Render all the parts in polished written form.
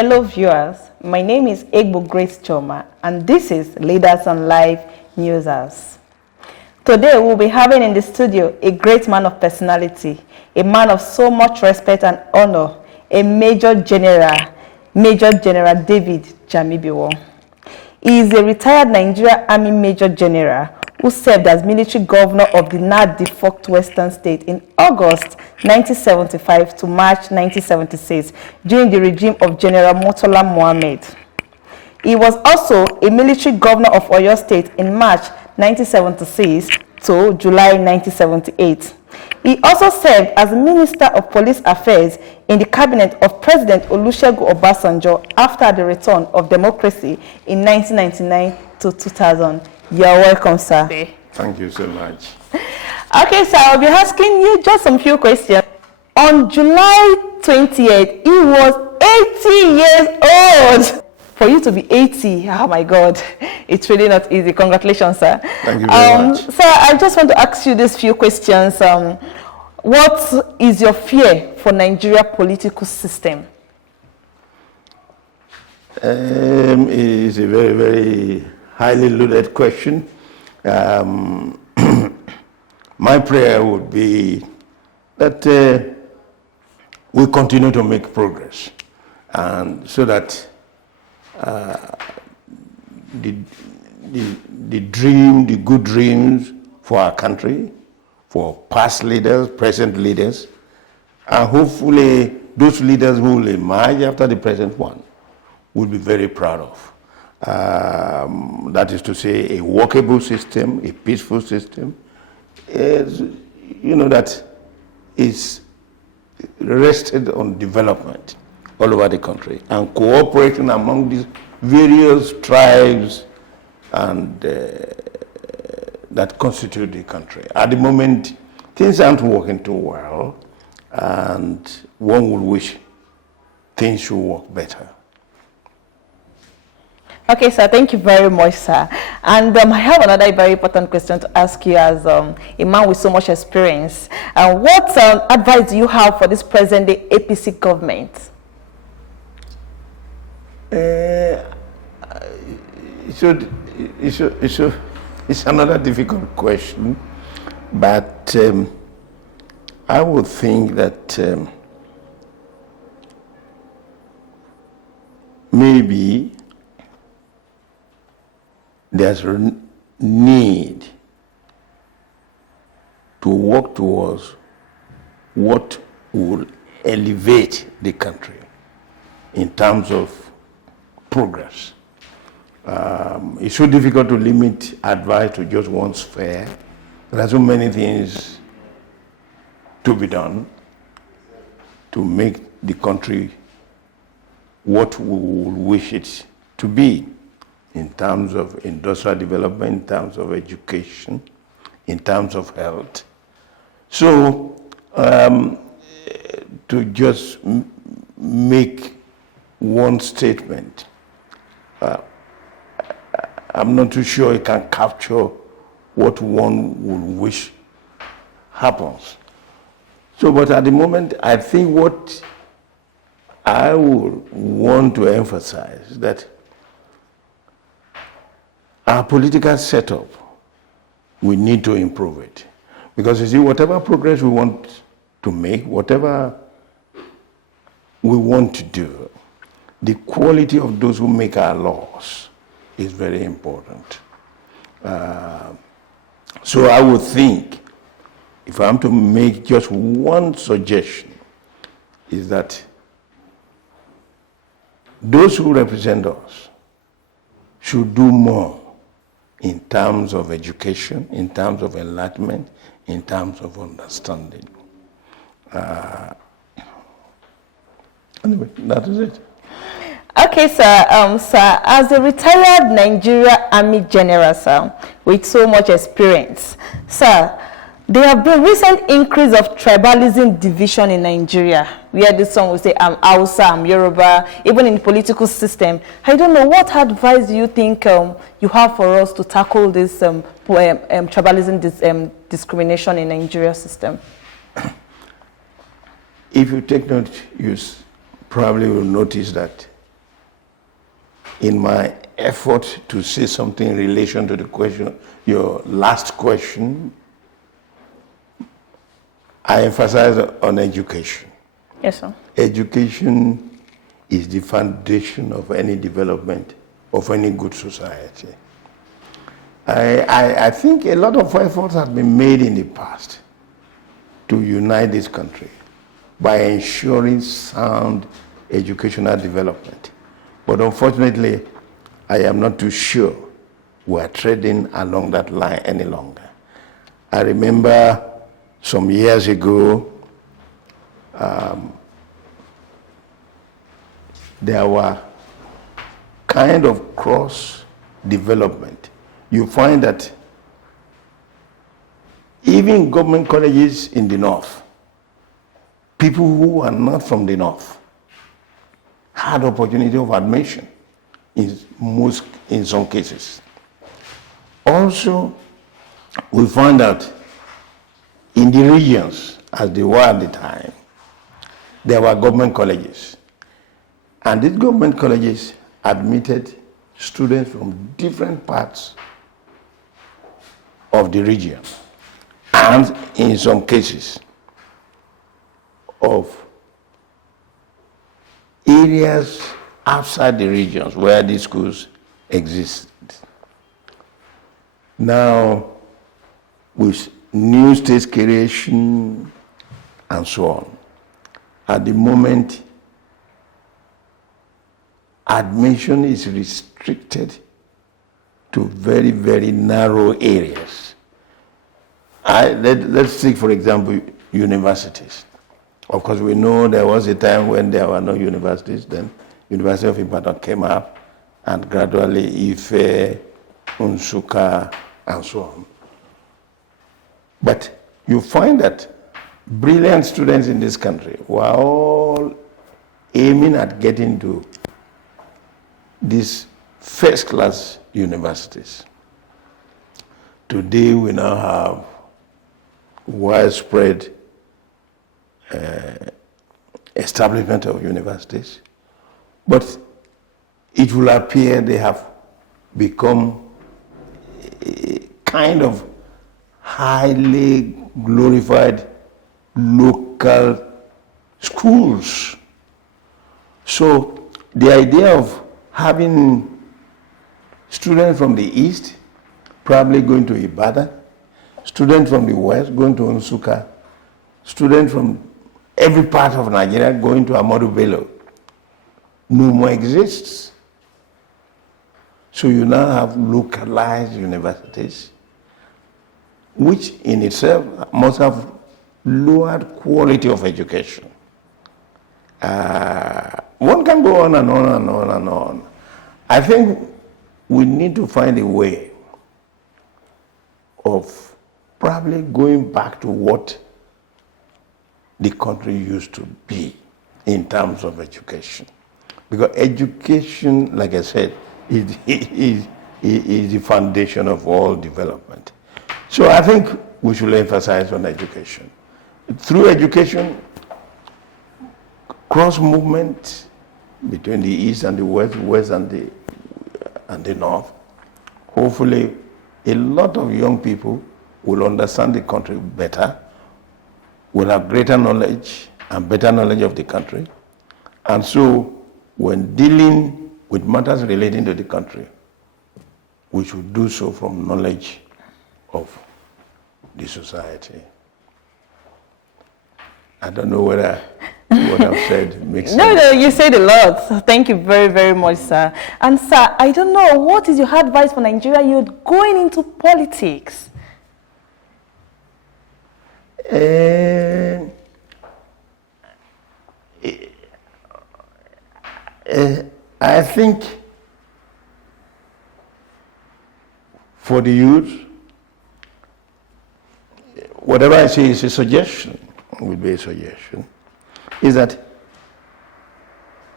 Hello viewers, my name is Egboh Grace Chioma and this is Leaders on Live Newsers. Today we'll be having in the studio a great man of personality, a man of so much respect and honor, a Major General David Jemibewon. He is a retired Nigerian Army Major General who served as military governor of the now defunct Western State in August 1975 to March 1976 during the regime of General Murtala Muhammad. He was also a military governor of Oyo State in March 1976 to July 1978. He also served as Minister of Police Affairs in the cabinet of President Olusegun Obasanjo after the return of democracy in 1999 to 2000. You're welcome, sir. Thank you so much. Okay, sir, I'll be asking you just some few questions. On July 28th, he was 80 years old. For you to be 80, oh my God, it's really not easy. Congratulations, sir. Thank you very much. Sir, I just want to ask you these few questions. What is your fear for Nigeria political system? It is a very, very highly loaded question. My prayer would be that we continue to make progress, and so that the good dreams for our country, for past leaders, present leaders, and hopefully those leaders who will emerge after the present one will be very proud of. That is to say, a workable system, a peaceful system, that is rested on development all over the country and cooperation among these various tribes and that constitute the country. At the moment, things aren't working too well, and one would wish things should work better. Okay, sir, thank you very much, sir. And I have another very important question to ask you as a man with so much experience. What advice do you have for this present-day APC government? It's another difficult question, but I would think that maybe there's a need to work towards what will elevate the country in terms of progress. It's so difficult to limit advice to just one sphere. There are so many things to be done to make the country what we would wish it to be, in terms of industrial development, in terms of education, in terms of health. So, to just make one statement, I'm not too sure it can capture what one would wish happens. So, but at the moment, I think what I would want to emphasize is that our political setup, we need to improve it. Because you see, whatever progress we want to make, whatever we want to do, the quality of those who make our laws is very important. So I would think, if I'm to make just one suggestion, is that those who represent us should do more in terms of education, in terms of enlightenment, in terms of understanding. Anyway, that is it. Okay, sir. Sir, as a retired Nigeria Army General, sir, with so much experience, sir, there have been recent increase of tribalism division in Nigeria, where this one will say, I'm Hausa, I'm Yoruba, even in the political system. I don't know, what advice do you think you have for us to tackle this tribalism discrimination in Nigeria system? If you take note, you probably will notice that in my effort to say something in relation to the question, your last question, I emphasize on education. Yes, sir. Education is the foundation of any development of any good society. I think a lot of efforts have been made in the past to unite this country by ensuring sound educational development. But unfortunately, I am not too sure we are treading along that line any longer. I remember some years ago, there were kind of cross development. You find that even government colleges in the north, people who are not from the north had opportunity of admission in some cases. Also, we find out in the regions, as they were at the time, there were government colleges. And these government colleges admitted students from different parts of the region, and in some cases of areas outside the regions where these schools exist. Now, with new states creation and so on, at the moment, admission is restricted to very, very narrow areas. Let's take, for example, universities. Of course, we know there was a time when there were no universities. Then University of Ibadan came up, and gradually Ife, Nsukka, and so on. But you find that brilliant students in this country were all aiming at getting to these first-class universities. Today, we now have widespread establishment of universities, but it will appear they have become a kind of highly glorified local schools. So the idea of having students from the east probably going to Ibadan, students from the west going to Nsukka, students from every part of Nigeria going to Ahmadu Bello no more exists. So you now have localized universities, which in itself must have lowered quality of education. One can go on and on and on and on. I think we need to find a way of probably going back to what the country used to be in terms of education. Because education, like I said, is the foundation of all development. So I think we should emphasize on education. Through education, cross movement between the east and the west and the north, hopefully a lot of young people will understand the country better, will have greater knowledge and better knowledge of the country. And so when dealing with matters relating to the country, we should do so from knowledge of the society. I don't know whether what I've said makes sense. No, you said a lot. Thank you very, very much, sir. And sir, I don't know, what is your advice for Nigeria youth going into politics? I think for the youth, whatever I say is a suggestion, would be a suggestion, is that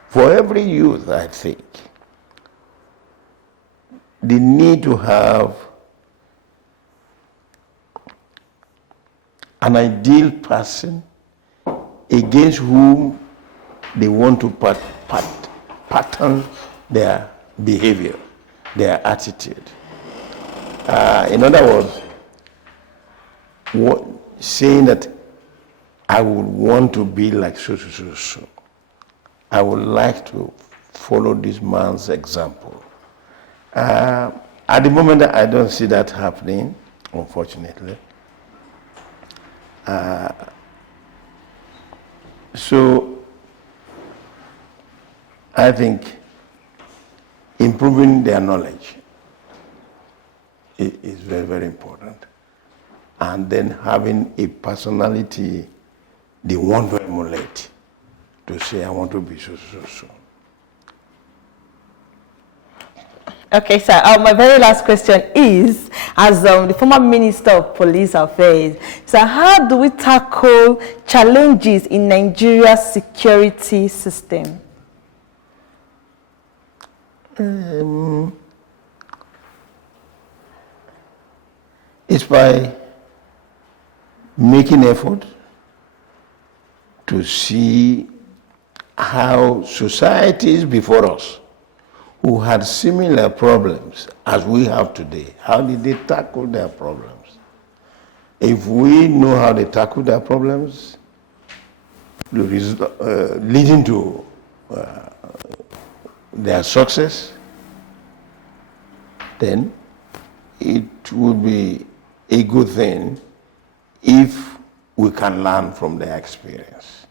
for every youth, I think, they need to have an ideal person against whom they want to pattern their behavior, their attitude. In other words, saying that I would want to be like so. I would like to follow this man's example. At the moment, I don't see that happening, unfortunately. So I think improving their knowledge is very, very important. And then having a personality they want to emulate, to say, I want to be so. Okay, sir. My very last question is, as the former Minister of Police Affairs, so how do we tackle challenges in Nigeria's security system? It's by making effort to see how societies before us who had similar problems as we have today, how did they tackle their problems? If we know how they tackle their problems, leading to their success, then it would be a good thing if we can learn from their experience.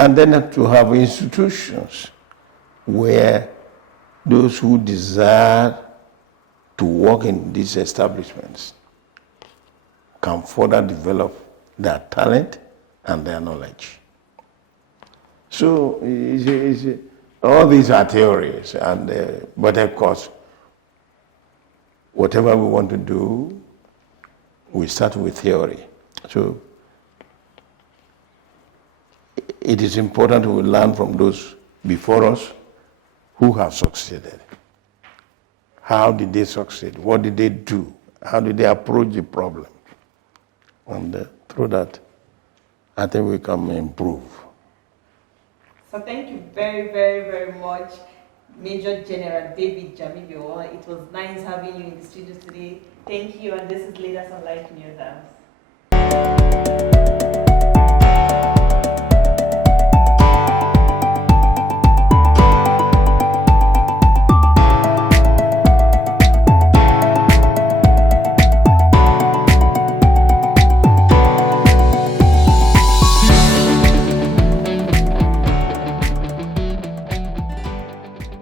And then to have institutions where those who desire to work in these establishments can further develop their talent and their knowledge. So all these are theories, but of course, whatever we want to do, we start with theory. So it is important to learn from those before us who have succeeded. How did they succeed? What did they do? How did they approach the problem? And through that, I think we can improve. So thank you very, very, very much, Major General David Jemibewon. It was nice having you in the studio today. Thank you, and this is Leaders on Life News.